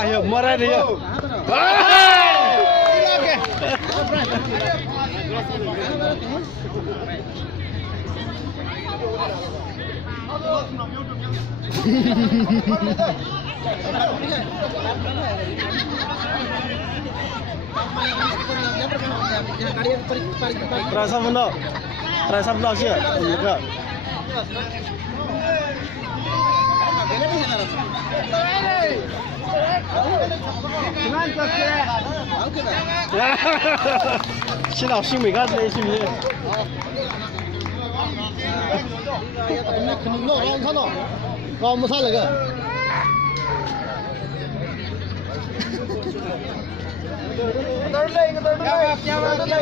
Ayo, marah dia. Terasa benar sih. Enggak.现在新美干的是不是？可能弄让看到，我们看那个。哪儿来？哪儿来？哪儿来？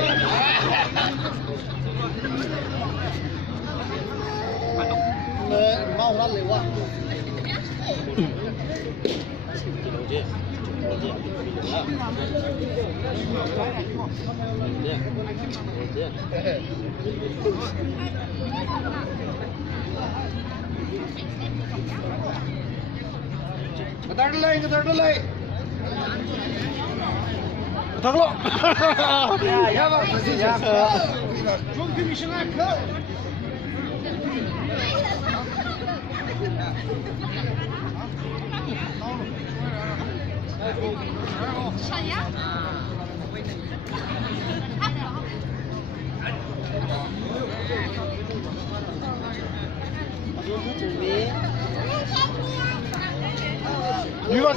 毛啥来哇？Thắng lộ. Như vậy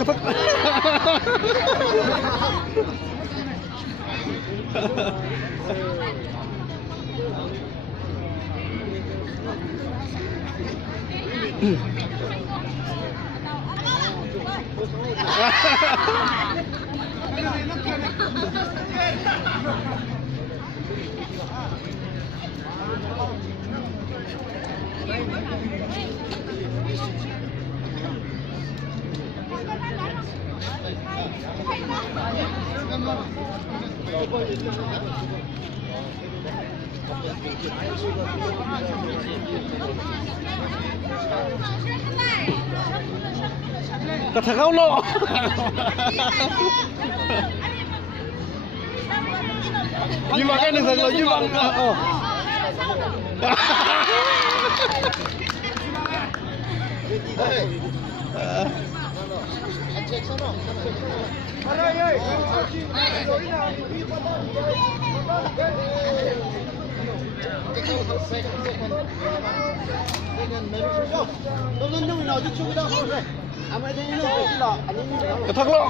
cái thằng gấu lộ. Nhưng mà cái này thật là như vậy. Thật lộ.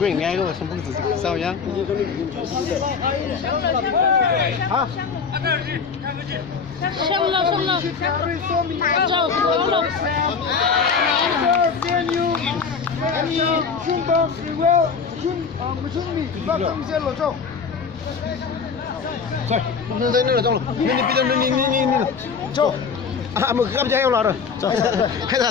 Quên nghe rồi, không biết sao nhá. Hả? Xong rồi. Rồi, xong rồi. Rồi, nó thấy nó ở trong rồi. Đi, cho. À, một cái cam cho heo nào rồi. Cho. Hay là